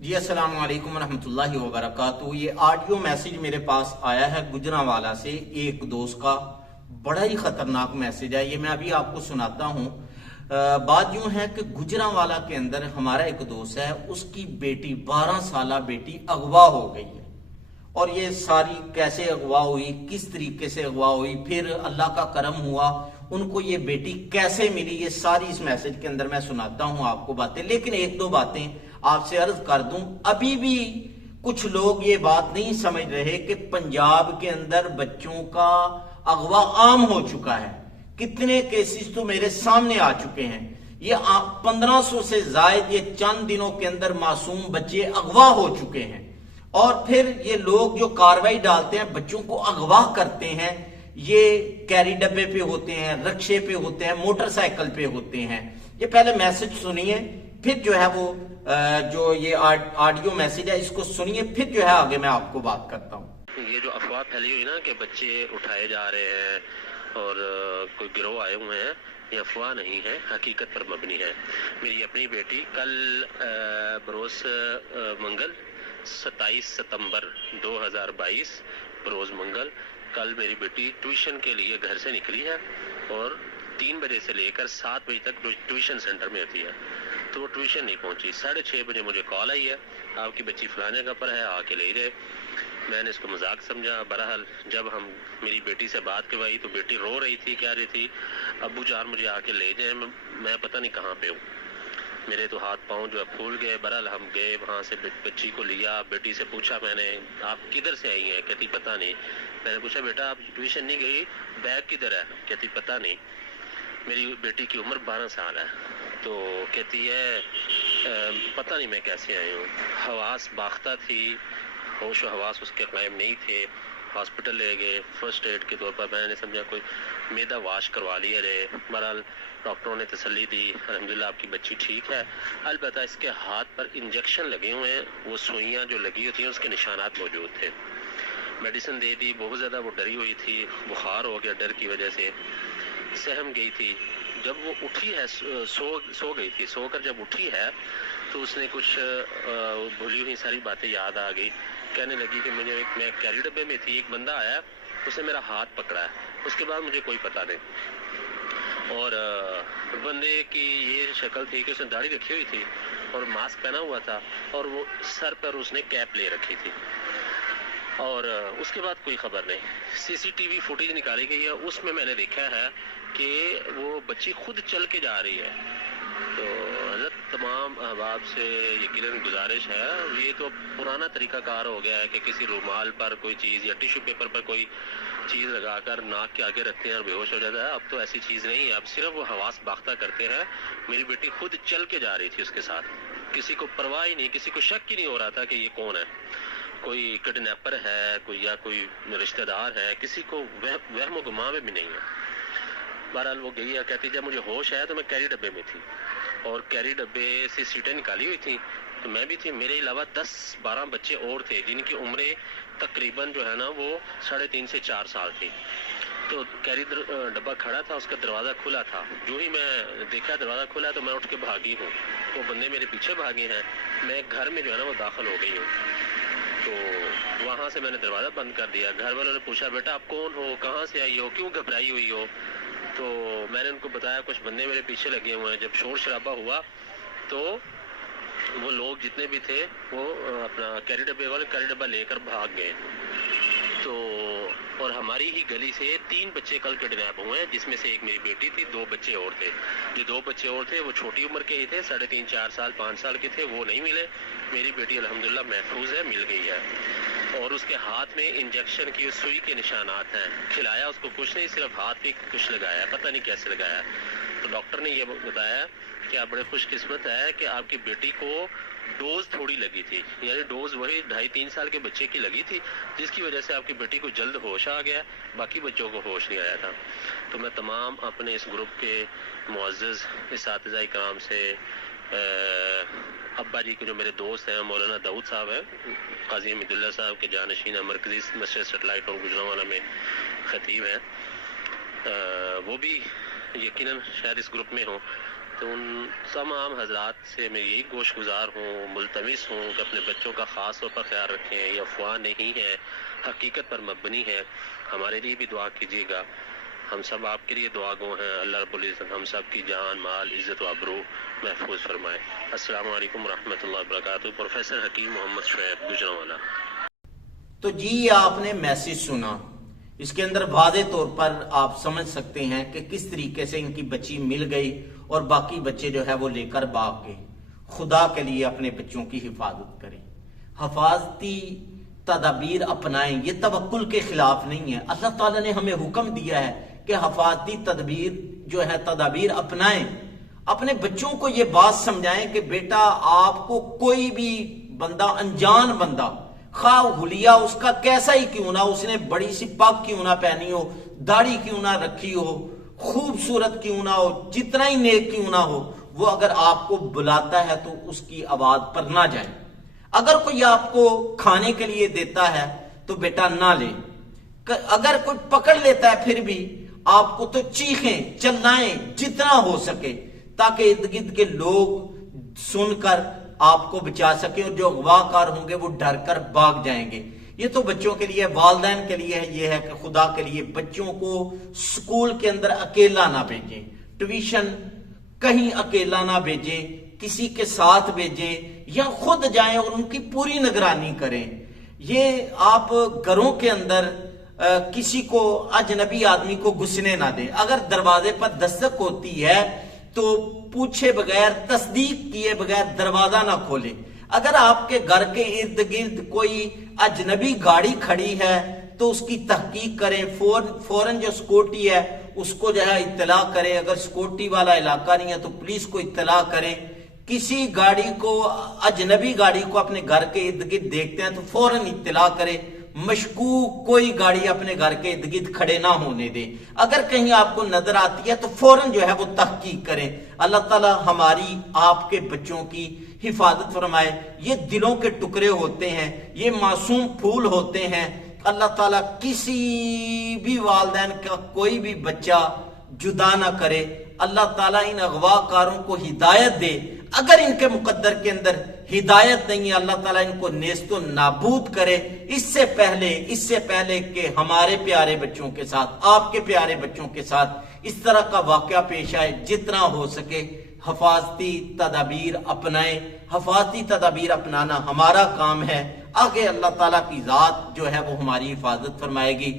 جی السلام علیکم ورحمۃ اللہ وبرکاتہ۔ یہ آڈیو میسج میرے پاس آیا ہے گجرانوالہ سے ایک دوست کا، بڑا ہی خطرناک میسج ہے۔ یہ میں ابھی آپ کو سناتا ہوں۔ بات یوں ہے کہ گجرانوالہ کے اندر ہمارا ایک دوست ہے، اس کی بیٹی 12 سالہ بیٹی اغوا ہو گئی ہے۔ اور یہ ساری کیسے اغوا ہوئی، کس طریقے سے اغوا ہوئی، پھر اللہ کا کرم ہوا ان کو یہ بیٹی کیسے ملی، یہ ساری اس میسج کے اندر میں سناتا ہوں آپ کو باتیں۔ لیکن ایک دو باتیں آپ سے عرض کر دوں، ابھی بھی کچھ لوگ یہ بات نہیں سمجھ رہے کہ پنجاب کے اندر بچوں کا اغوا عام ہو چکا ہے۔ کتنے کیسز تو میرے سامنے آ چکے ہیں۔ یہ 1500 سے زائد یہ چند دنوں کے اندر معصوم بچے اغوا ہو چکے ہیں۔ اور پھر یہ لوگ جو کاروائی ڈالتے ہیں، بچوں کو اغوا کرتے ہیں، یہ کیری ڈبے پہ ہوتے ہیں، رکشے پہ ہوتے ہیں، موٹر سائیکل پہ ہوتے ہیں۔ یہ پہلے میسج سنیے، پھر جو ہے وہ جو یہ آڈیو میسج ہے اس کو سنیے، پھر جو ہے آگے میں آپ کو بات کرتا ہوں۔ یہ جو افواہ پھیلی ہوئی نا کہ بچے اٹھائے جا رہے ہیں اور کوئی گروہ آئے ہوئے ہیں، یہ افواہ نہیں ہے، حقیقت پر مبنی ہے۔ میری اپنی بیٹی کل بروز منگل 27 ستمبر 2022 بروز منگل کل میری بیٹی ٹیوشن کے لیے گھر سے نکلی ہے اور 3 بجے سے لے کر 7 بجے تک ٹیوشن سینٹر میں ہوتی ہے، تو وہ ٹیوشن نہیں پہنچی۔ 6:30 بجے مجھے کال آئی ہے، آپ کی بچی فلاں جگہ پر ہے، آ کے لے رہے۔ میں نے اس کو مذاق سمجھا۔ بہرحال جب میری بیٹی سے بات کروائی تو بیٹی رو رہی تھی، کہہ رہی تھی ابو جان مجھے آ کے لے جائیں، میں پتہ نہیں کہاں پہ ہوں۔ میرے تو ہاتھ پاؤں جو ہے پھول گئے۔ بہرحال ہم گئے وہاں سے، بچی کو لیا، بیٹی سے پوچھا میں نے آپ کدھر سے آئی ہیں، کہتی پتہ نہیں۔ میں نے پوچھا بیٹا آپ ٹیوشن نہیں گئی، بیگ کدھر ہے، کہتی پتہ نہیں۔ میری بیٹی کی عمر 12 سال ہے، تو کہتی ہے پتہ نہیں میں کیسے آئی ہوں۔ حواس باختہ تھی، ہوش و حواس اس کے قائم نہیں تھے۔ ہاسپٹل لے گئے، فرسٹ ایڈ کے طور پر میں نے سمجھا کوئی میدا واش کروا لیے رہے۔ بہرحال ڈاکٹروں نے تسلی دی، الحمدللہ آپ کی بچی ٹھیک ہے۔ البتہ اس کے ہاتھ پر انجیکشن لگے ہوئے ہیں، وہ سوئیاں جو لگی ہوتی ہیں اس کے نشانات موجود تھے۔ میڈیسن دے دی، بہت زیادہ وہ ڈری ہوئی تھی، بخار ہو گیا ڈر کی وجہ سے، سہم گئی تھی۔ جب وہ اٹھی ہے، سو گئی تھی، سو کر جب اٹھی ہے تو اس نے کچھ بھولی ہوئی ساری باتیں یاد آ گئی۔ کہنے لگی کہ میں کیری ڈبے میں تھی، ایک بندہ آیا، اس نے میرا ہاتھ پکڑا ہے، اس کے بعد مجھے کوئی پتہ نہیں۔ اور بندے کی یہ شکل تھی کہ اس نے داڑھی رکھی ہوئی تھی اور ماسک پہنا ہوا تھا، اور وہ سر پر اس نے کیپ لے رکھی تھی، اور اس کے بعد کوئی خبر نہیں۔ سی سی ٹی وی فوٹیج نکالی گئی ہے، اس میں نے دیکھا ہے کہ وہ بچی خود چل کے جا رہی ہے۔ تو حضرت تمام احباب سے یقیناً گزارش ہے، یہ تو پرانا طریقہ کار ہو گیا ہے کہ کسی رومال پر کوئی چیز یا ٹیشو پیپر پر کوئی چیز لگا کر ناک کے آگے رکھتے ہیں اور بے ہوش ہو جاتا ہے۔ اب تو ایسی چیز نہیں ہے، اب صرف وہ حواس باختہ کرتے ہیں۔ میری بیٹی خود چل کے جا رہی تھی اس کے ساتھ، کسی کو پرواہ ہی نہیں، کسی کو شک ہی نہیں ہو رہا تھا کہ یہ کون ہے، کوئی کڈنیپر ہے یا کوئی رشتہ دار ہے، کسی کو وہم و گمان میں بھی نہیں ہے۔ بہرحال وہ گئی ہے، کہتی جب مجھے ہوش آیا تو میں کیری ڈبے میں تھی، اور کیری ڈبے سے سیٹیں نکالی ہوئی تھیں تو میں بھی تھی، میرے علاوہ 10-12 بچے اور تھے جن کی عمریں تقریباً جو ہے نا وہ 3.5 سے 4 سال تھی۔ تو کیری ڈبہ کھڑا تھا، اس کا دروازہ کھلا تھا، جو ہی میں دیکھا دروازہ کھلا تو میں اٹھ کے بھاگی ہوں، وہ بندے میرے پیچھے بھاگے ہیں، میں گھر میں جو ہے نا وہ داخل ہو گئی ہوں۔ تو وہاں سے میں نے دروازہ بند کر دیا۔ گھر والوں نے پوچھا بیٹا آپ کون ہو، کہاں سے آئی ہو، کیوں گھبرائی ہوئی ہو؟ تو میں نے ان کو بتایا کچھ بندے میرے پیچھے لگے ہوئے ہیں۔ جب شور شرابہ ہوا تو وہ لوگ جتنے بھی تھے وہ اپنا کیری ڈبے والے کیری ڈبہ لے کر بھاگ گئے۔ تو اور ہماری ہی گلی سے 3 بچے کل کڈنیپ ہوئے ہیں، جس میں سے ایک میری بیٹی تھی، 2 بچے اور تھے۔ جو 2 بچے اور تھے وہ چھوٹی عمر کے ہی تھے، 3.5 4 سال 5 سال کے تھے، وہ نہیں ملے۔ میری بیٹی الحمدللہ محفوظ ہے، مل گئی ہے، اور اس کے ہاتھ میں انجیکشن کی سوئی کے نشانات ہیں۔ کھلایا اس کو کچھ نہیں، صرف ہاتھ پہ کچھ لگایا، پتہ نہیں کیسے لگایا۔ تو ڈاکٹر نے یہ بتایا کہ آپ بڑے خوش قسمت ہے کہ آپ کی بیٹی کو ڈوز تھوڑی لگی تھی، یعنی ڈوز وہی 2.5-3 سال کے بچے کی لگی تھی، جس کی وجہ سے آپ کی بیٹی کو جلد ہوش آ گیا، باقی بچوں کو ہوش نہیں آیا تھا۔ تو میں تمام اپنے اس گروپ کے معزز اساتذہ کرام سے، ابا جی کے جو میرے دوست ہیں مولانا داؤد صاحب ہیں، قاضی حمید اللہ صاحب کے جانشین ہیں، مرکزی مسجد سیٹلائٹ اور گجرانوالہ میں خطیب ہیں، وہ بھی یقیناً شاید اس گروپ میں ہوں، تو ان تمام حضرات سے میں یہی گوش گزار ہوں، ملتمس ہوں کہ اپنے بچوں کا خاص طور پر خیال رکھیں. یہ افواہ نہیں ہے، حقیقت پر مبنی ہے. ہمارے لیے بھی دعا کیجیے گا. ہم سب آپ کے لیے دعا گو ہیں. اللہ رب العزت ہم سب کی جان، مال، عزت و آبرو محفوظ فرمائے. السلام علیکم ورحمۃ اللہ وبرکاتہ. پروفیسر حکیم محمد شعیب، گجرانوالہ. تو جی آپ نے میسج سنا، اس کے اندر واضح طور پر آپ سمجھ سکتے ہیں کہ کس طریقے سے ان کی بچی مل گئی اور باقی بچے جو ہے وہ لے کر بھاگ گئے. خدا کے لیے اپنے بچوں کی حفاظت کریں، حفاظتی تدابیر اپنائیں. یہ توکل کے خلاف نہیں ہے. اللہ تعالیٰ نے ہمیں حکم دیا ہے کہ حفاظتی تدابیر اپنائیں. اپنے بچوں کو یہ بات سمجھائیں کہ بیٹا آپ کو کوئی بھی بندہ، انجان بندہ، خواہ حلیہ اس کا کیسا ہی کیوں نہ، اس نے بڑی سی پاک کیوں نہ پہنی ہو، داڑھی کیوں نہ رکھی ہو، خوبصورت کیوں نہ ہو، جتنا ہی نیک کیوں نہ ہو، وہ اگر آپ کو بلاتا ہے تو اس کی آواز پر نہ جائیں. اگر کوئی آپ کو کھانے کے لیے دیتا ہے تو بیٹا نہ لے. اگر کوئی پکڑ لیتا ہے پھر بھی آپ کو تو چیخیں، چلائیں جتنا ہو سکے، تاکہ ارد گرد کے لوگ سن کر آپ کو بچا سکیں، اور جو اغوا کار ہوں گے وہ ڈر کر بھاگ جائیں گے. یہ تو بچوں کے لیے، والدین کے لیے یہ ہے کہ خدا کے لیے بچوں کو سکول کے اندر اکیلا نہ بھیجیں، ٹیوشن کہیں اکیلا نہ بھیجیں، کسی کے ساتھ بھیجیں یا خود جائیں اور ان کی پوری نگرانی کریں. یہ آپ گھروں کے اندر کسی کو، اجنبی آدمی کو گھسنے نہ دیں. اگر دروازے پر دستک ہوتی ہے تو پوچھے بغیر، تصدیق کیے بغیر دروازہ نہ کھولیں. اگر آپ کے گھر کے ارد گرد کوئی اجنبی گاڑی کھڑی ہے تو اس کی تحقیق کریں. فوراً جو سیکورٹی ہے اس کو جو ہے اطلاع کریں. اگر سیکورٹی والا علاقہ نہیں ہے تو پولیس کو اطلاع کریں. کسی گاڑی کو، اجنبی گاڑی کو اپنے گھر کے ارد گرد دیکھتے ہیں تو فوراً اطلاع کریں. مشکوک کوئی گاڑی اپنے گھر کے ارد گرد کھڑے نہ ہونے دیں. اگر کہیں آپ کو نظر آتی ہے تو فوراً جو ہے وہ تحقیق کریں. اللہ تعالی ہماری، آپ کے بچوں کی حفاظت فرمائے. یہ دلوں کے ٹکڑے ہوتے ہیں، یہ معصوم پھول ہوتے ہیں. اللہ تعالیٰ کسی بھی والدین کا کوئی بھی بچہ جدا نہ کرے. اللہ تعالیٰ ان اغوا کاروں کو ہدایت دے. اگر ان کے مقدر کے اندر ہدایت نہیں ہے، اللہ تعالیٰ ان کو نیست و نابود کرے. اس سے پہلے کہ ہمارے پیارے بچوں کے ساتھ، آپ کے پیارے بچوں کے ساتھ اس طرح کا واقعہ پیش آئے. جتنا ہو سکے حفاظتی تدابیر اپنائیں. حفاظتی تدابیر اپنانا ہمارا کام ہے. آگے اللہ تعالیٰ کی ذات جو ہے وہ ہماری حفاظت فرمائے گی.